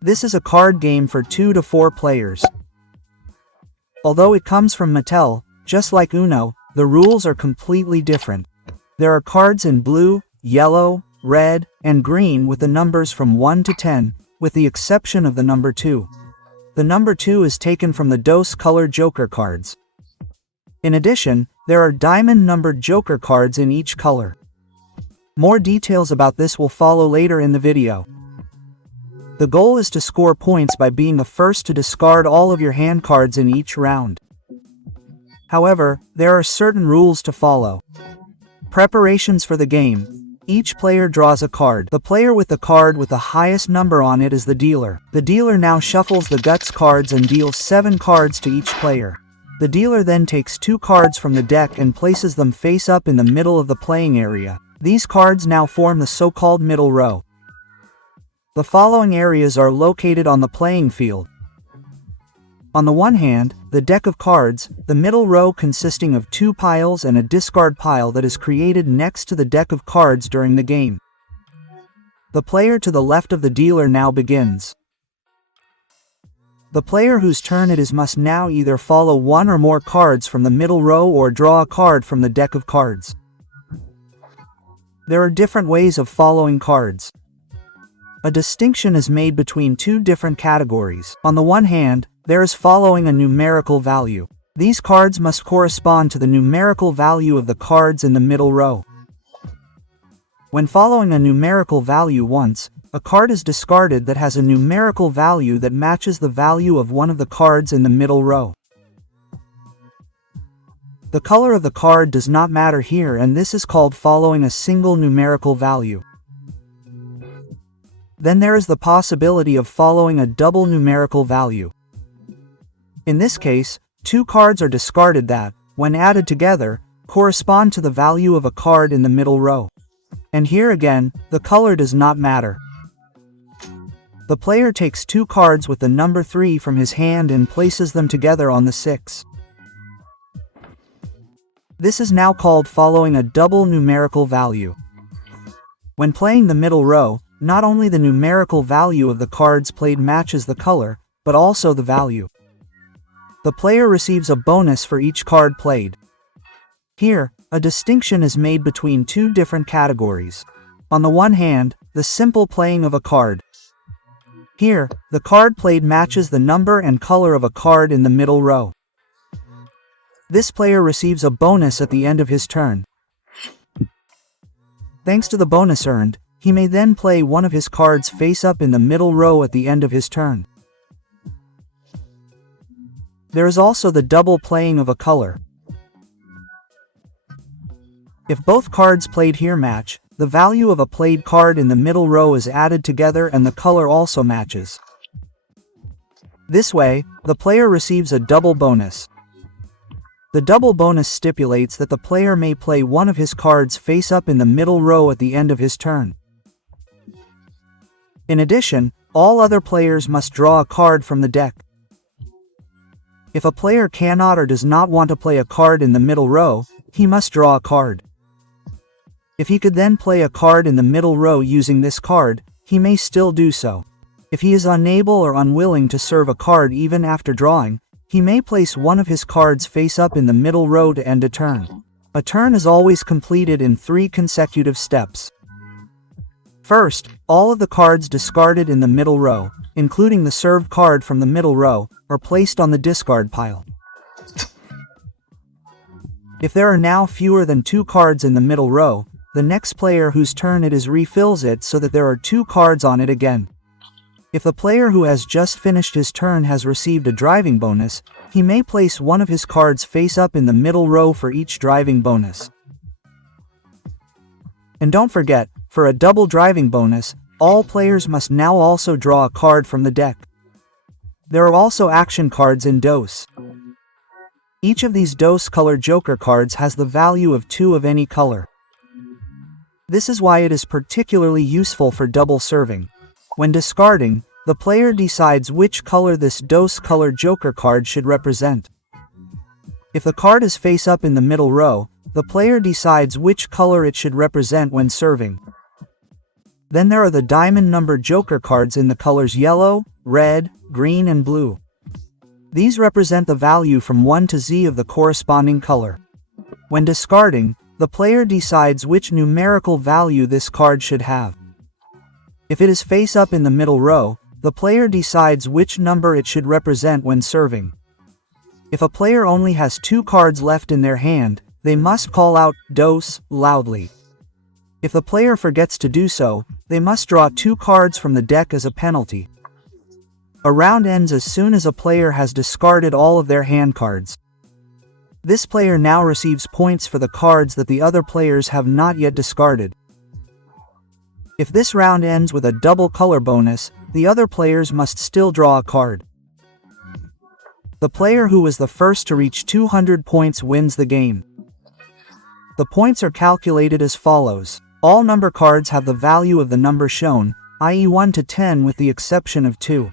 This is a card game for 2 to 4 players. Although it comes from Mattel, just like Uno, the rules are completely different. There are cards in blue, yellow, red, and green with the numbers from 1 to 10, with the exception of the number 2. The number 2 is taken from the DOS-colored Joker cards. In addition, there are diamond-numbered Joker cards in each color. More details about this will follow later in the video. The goal is to score points by being the first to discard all of your hand cards in each round. However, there are certain rules to follow. Preparations for the game. Each player draws a card. The player with the card with the highest number on it is the dealer. The dealer now shuffles the guts cards and deals 7 cards to each player. The dealer then takes 2 cards from the deck and places them face up in the middle of the playing area. These cards now form the so-called middle row. The following areas are located on the playing field. On the one hand, the deck of cards, the middle row consisting of 2 piles and a discard pile that is created next to the deck of cards during the game. The player to the left of the dealer now begins. The player whose turn it is must now either follow 1 or more cards from the middle row or draw a card from the deck of cards. There are different ways of following cards. A distinction is made between 2 different categories. On the one hand, there is following a numerical value. These cards must correspond to the numerical value of the cards in the middle row. When following a numerical value once, a card is discarded that has a numerical value that matches the value of one of the cards in the middle row. The color of the card does not matter here, and this is called following a single numerical value. Then there is the possibility of following a double numerical value. In this case, 2 cards are discarded that, when added together, correspond to the value of a card in the middle row. And here again, the color does not matter. The player takes 2 cards with the number 3 from his hand and places them together on the 6. This is now called following a double numerical value. When playing the middle row, not only the numerical value of the cards played matches the color, but also the value. The player receives a bonus for each card played. Here, a distinction is made between 2 different categories. On the one hand, the simple playing of a card. Here, the card played matches the number and color of a card in the middle row. This player receives a bonus at the end of his turn. Thanks to the bonus earned, he may then play one of his cards face up in the middle row at the end of his turn. There is also the double playing of a color. If both cards played here match, the value of a played card in the middle row is added together and the color also matches. This way, the player receives a double bonus. The double bonus stipulates that the player may play one of his cards face up in the middle row at the end of his turn. In addition, all other players must draw a card from the deck. If a player cannot or does not want to play a card in the middle row, he must draw a card. If he could then play a card in the middle row using this card, he may still do so. If he is unable or unwilling to serve a card even after drawing, he may place one of his cards face up in the middle row to end a turn. A turn is always completed in 3 consecutive steps. First, all of the cards discarded in the middle row, including the served card from the middle row, are placed on the discard pile. If there are now fewer than 2 cards in the middle row, the next player whose turn it is refills it so that there are 2 cards on it again. If the player who has just finished his turn has received a driving bonus, he may place one of his cards face up in the middle row for each driving bonus. And don't forget, for a double driving bonus, all players must now also draw a card from the deck. There are also action cards in DOS. Each of these DOS-colored Joker cards has the value of 2 of any color. This is why it is particularly useful for double serving. When discarding, the player decides which color this DOS-colored Joker card should represent. If the card is face up in the middle row, the player decides which color it should represent when serving. Then there are the diamond number joker cards in the colors yellow, red, green and blue. These represent the value from 1 to Z of the corresponding color. When discarding, the player decides which numerical value this card should have. If it is face up in the middle row, the player decides which number it should represent when serving. If a player only has 2 cards left in their hand, they must call out "Dos" loudly. If the player forgets to do so, they must draw 2 cards from the deck as a penalty. A round ends as soon as a player has discarded all of their hand cards. This player now receives points for the cards that the other players have not yet discarded. If this round ends with a double color bonus, the other players must still draw a card. The player who was the first to reach 200 points wins the game. The points are calculated as follows. All number cards have the value of the number shown, i.e. 1 to 10 with the exception of 2.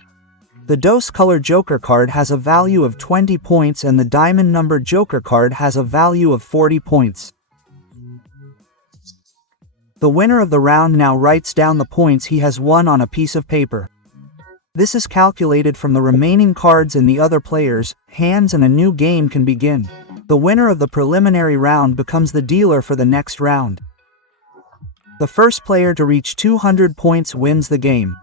The Dos color joker card has a value of 20 points and the diamond number joker card has a value of 40 points. The winner of the round now writes down the points he has won on a piece of paper. This is calculated from the remaining cards in the other players' hands and a new game can begin. The winner of the preliminary round becomes the dealer for the next round. The first player to reach 200 points wins the game.